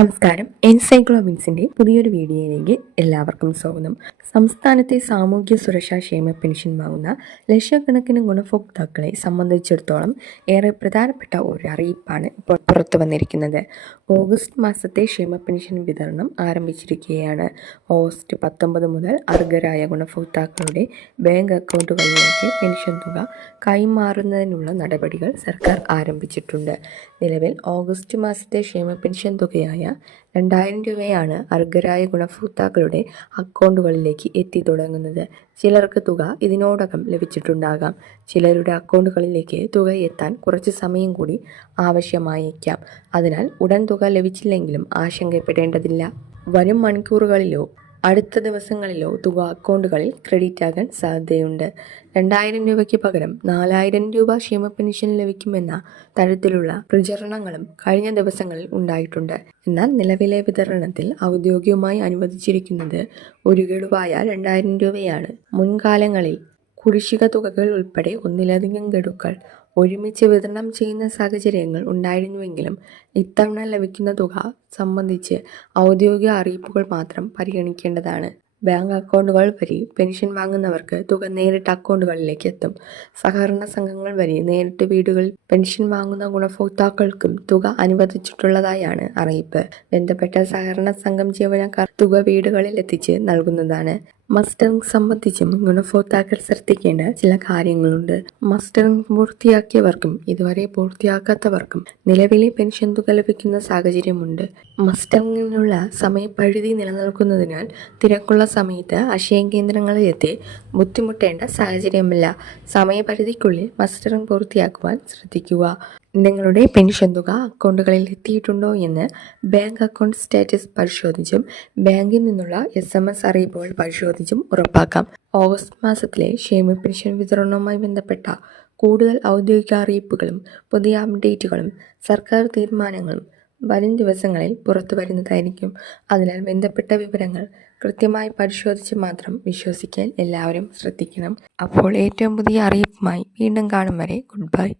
നമസ്കാരം. എൻസൈക്ലോവിൻസിൻ്റെ പുതിയൊരു വീഡിയോയിലേക്ക് എല്ലാവർക്കും സ്വാഗതം. സംസ്ഥാനത്തെ സാമൂഹ്യ സുരക്ഷാ ക്ഷേമ പെൻഷൻ വാങ്ങുന്ന ലക്ഷക്കണക്കിന് ഗുണഭോക്താക്കളെ സംബന്ധിച്ചിടത്തോളം ഏറെ പ്രധാനപ്പെട്ട ഒരു അറിയിപ്പാണ് ഇപ്പോൾ പുറത്തു വന്നിരിക്കുന്നത്. ഓഗസ്റ്റ് മാസത്തെ ക്ഷേമ പെൻഷൻ വിതരണം ആരംഭിച്ചിരിക്കുകയാണ്. ഓഗസ്റ്റ് 19 മുതൽ അർഹരായ ഗുണഭോക്താക്കളുടെ ബാങ്ക് അക്കൗണ്ടുകളിലേക്ക് പെൻഷൻ തുക കൈമാറുന്നതിനുള്ള നടപടികൾ സർക്കാർ ആരംഭിച്ചിട്ടുണ്ട്. നിലവിൽ ഓഗസ്റ്റ് മാസത്തെ ക്ഷേമ പെൻഷൻ തുകയായ 2000 രൂപയാണ് അർഹരായ ഗുണഭോക്താക്കളുടെ അക്കൗണ്ടുകളിലേക്ക് എത്തി തുടങ്ങുന്നത്. ചിലർക്ക് തുക ഇതിനോടകം ലഭിച്ചിട്ടുണ്ടാകാം. ചിലരുടെ അക്കൗണ്ടുകളിലേക്ക് തുക എത്താൻ കുറച്ച് സമയം കൂടി ആവശ്യമായേക്കാം. അതിനാൽ ഉടൻ തുക ലഭിച്ചില്ലെങ്കിലും ആശങ്കപ്പെടേണ്ടതില്ല. വരും മണിക്കൂറുകളിലോ അടുത്ത ദിവസങ്ങളിലോ തുക അക്കൗണ്ടുകളിൽ ക്രെഡിറ്റ് ആകാൻ സാധ്യതയുണ്ട്. 2000 രൂപയ്ക്ക് പകരം 4000 രൂപ ക്ഷേമ പെൻഷൻ ലഭിക്കുമെന്ന തരത്തിലുള്ള പ്രചരണങ്ങളും കഴിഞ്ഞ ദിവസങ്ങളിൽ ഉണ്ടായിട്ടുണ്ട്. എന്നാൽ നിലവിലെ വിതരണത്തിൽ ഔദ്യോഗികമായി അനുവദിച്ചിരിക്കുന്നത് ഒരു ഗഡുവായ 2000 രൂപയാണ്. മുൻകാലങ്ങളിൽ കുടിശ്ശിക തുകകൾ ഉൾപ്പെടെ ഒന്നിലധികം ഗഡുക്കൾ ഒരുമിച്ച് വിതരണം ചെയ്യുന്ന സാഹചര്യങ്ങൾ ഉണ്ടായിരുന്നുവെങ്കിലും ഇത്തവണ ലഭിക്കുന്ന തുക സംബന്ധിച്ച് ഔദ്യോഗിക അറിയിപ്പുകൾ മാത്രം പരിഗണിക്കേണ്ടതാണ്. ബാങ്ക് അക്കൗണ്ടുകൾ വഴി പെൻഷൻ വാങ്ങുന്നവർക്ക് തുക നേരിട്ട് അക്കൗണ്ടുകളിലേക്ക് എത്തും. സഹകരണ സംഘങ്ങൾ വഴി നേരിട്ട് വീടുകളിൽ പെൻഷൻ വാങ്ങുന്ന ഗുണഭോക്താക്കൾക്കും തുക അനുവദിച്ചിട്ടുള്ളതായാണ് അറിയിപ്പ്. ബന്ധപ്പെട്ട സഹകരണ സംഘം ജീവനക്കാർ തുക വീടുകളിൽ എത്തിച്ച് നൽകുന്നതാണ്. മസ്റ്ററിംഗ് സംബന്ധിച്ചും ഗുണഭോക്താക്കൾ ശ്രദ്ധിക്കേണ്ട ചില കാര്യങ്ങളുണ്ട്. മസ്റ്ററിംഗ് പൂർത്തിയാക്കിയവർക്കും ഇതുവരെ പൂർത്തിയാക്കാത്തവർക്കും നിലവിലെ പെൻഷൻ തുക ലഭിക്കുന്ന സാഹചര്യമുണ്ട്. മസ്റ്ററിംഗിനുള്ള സമയപരിധി നിലനിൽക്കുന്നതിനാൽ തിരക്കുള്ള സമയത്ത് അക്ഷയ കേന്ദ്രങ്ങളിൽ എത്തി ബുദ്ധിമുട്ടേണ്ട സാഹചര്യമില്ല. സമയപരിധിക്കുള്ളിൽ മസ്റ്ററിംഗ് പൂർത്തിയാക്കുവാൻ ശ്രദ്ധിക്കുക. നിങ്ങളുടെ പെൻഷൻ തുക അക്കൗണ്ടുകളിൽ എത്തിയിട്ടുണ്ടോ എന്ന് ബാങ്ക് അക്കൗണ്ട് സ്റ്റാറ്റസ് പരിശോധിച്ചും ബാങ്കിൽ നിന്നുള്ള SMS അറിയിപ്പുകൾ പരിശോധിച്ചും ഉറപ്പാക്കാം. ഓഗസ്റ്റ് മാസത്തിലെ ക്ഷേമ പെൻഷൻ വിതരണവുമായി ബന്ധപ്പെട്ട കൂടുതൽ ഔദ്യോഗിക അറിയിപ്പുകളും പുതിയ അപ്ഡേറ്റുകളും സർക്കാർ തീരുമാനങ്ങളും വരും ദിവസങ്ങളിൽ പുറത്തു വരുന്നതായിരിക്കും. അതിനാൽ ബന്ധപ്പെട്ട വിവരങ്ങൾ കൃത്യമായി പരിശോധിച്ച് മാത്രം വിശ്വസിക്കാൻ എല്ലാവരും ശ്രദ്ധിക്കണം. അപ്പോൾ ഏറ്റവും പുതിയ അറിയിപ്പുമായി വീണ്ടും കാണും വരെ ഗുഡ് ബൈ.